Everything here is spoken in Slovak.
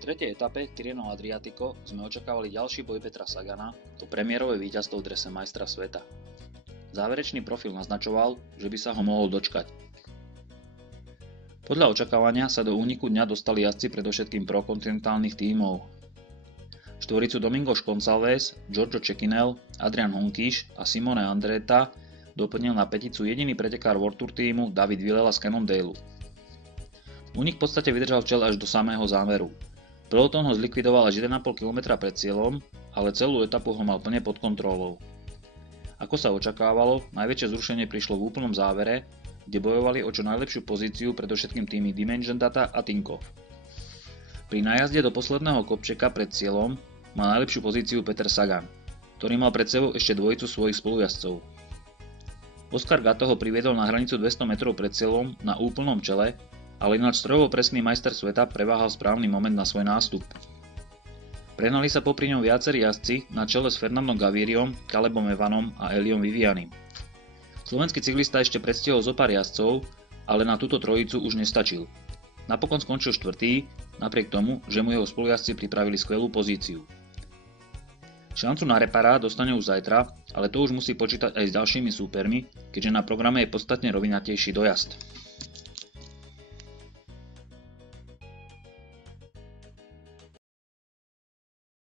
tretej etape Tirreno Adriatico sme očakávali ďalší boj Petra Sagana o premiérové víťazstvo v drese majstra sveta. Záverečný profil naznačoval, že by sa ho mohol dočkať. Podľa očakávania sa do úniku dňa dostali jazdci predovšetkým prokontinentálnych tímov. Štvoricu Domingos Gonçalves, Giorgio Cecchinel, Adrian Hunkiš a Simone Andretta doplnil na peticu jediný pretekár World Tour tímu David Villela z Cannondale. Únik v podstate vydržal v čele až do samého záveru. Peloton ho zlikvidoval až 1,5 km pred cieľom, ale celú etapu ho mal plne pod kontrolou. Ako sa očakávalo, najväčšie zrušenie prišlo v úplnom závere, kde bojovali o čo najlepšiu pozíciu predovšetkým týmy Dimension Data a Tinkoff. Pri nájazde do posledného kopčeka pred cieľom mal najlepšiu pozíciu Peter Sagan, ktorý mal pred sebou ešte dvojicu svojich spolujazdcov. Oscar Gatto ho priviedol na hranicu 200 metrov pred cieľom na úplnom čele, ale ináč strojovo presný majster sveta preváhal správny moment na svoj nástup. Prehnali sa popri ňom viacerí jazdci na čele s Fernandom Gaviriom, Calebom Evanom a Eliom Vivianim. Slovenský cyklista ešte predstihol zo pár jazdcov, ale na túto trojicu už nestačil. Napokon skončil štvrtý, napriek tomu, že mu jeho spolujazdci pripravili skvelú pozíciu. Šancu na reparát dostane už zajtra, ale to už musí počítať aj s ďalšími súpermi, keďže na programe je podstatne rovinatejší dojazd.